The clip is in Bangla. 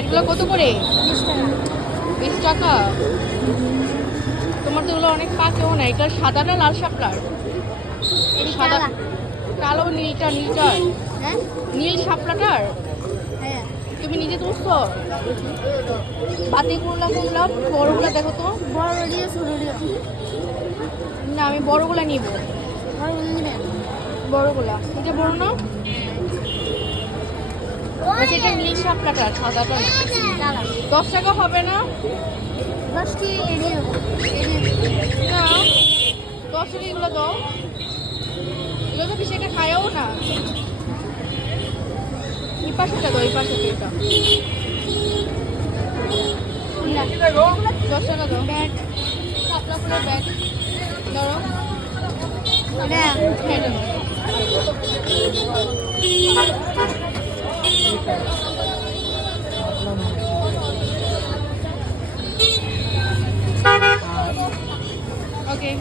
ব্যাটগুলো কত করে? 20 টাকা। তোমার তো এগুলো অনেক পাকেও না। এটা সাদাটা লাল শাপলার? সাদা কালো নীলটা নীলটার? হ্যাঁ নীল শাপলাটার হ্যাঁ তুমি নিজে তুলছো? বাতি করলা কোনলা? বড়গুলা দেখো তো। বড় দিয়ে ছোট দিয়ে না আমি বড়গুলা নিব। বড় নেবেন বড়গুলা এটা বড় না? আচ্ছা এটা নীল শাপলাটা সাদাটা না। 10 টাকা হবে না? 10টি এড়িয়ে না 10 টাকা এগুলো দাও। এগুলো তো বেশি একটা খায়াও না। এই পাশেটা দাও, এই পাশেটা এটা। 10 টাকা দাও। ব্যাগ শাপলা ফুলের ব্যাগ ধরো। হ্যাঁ এটা দাও। Okay.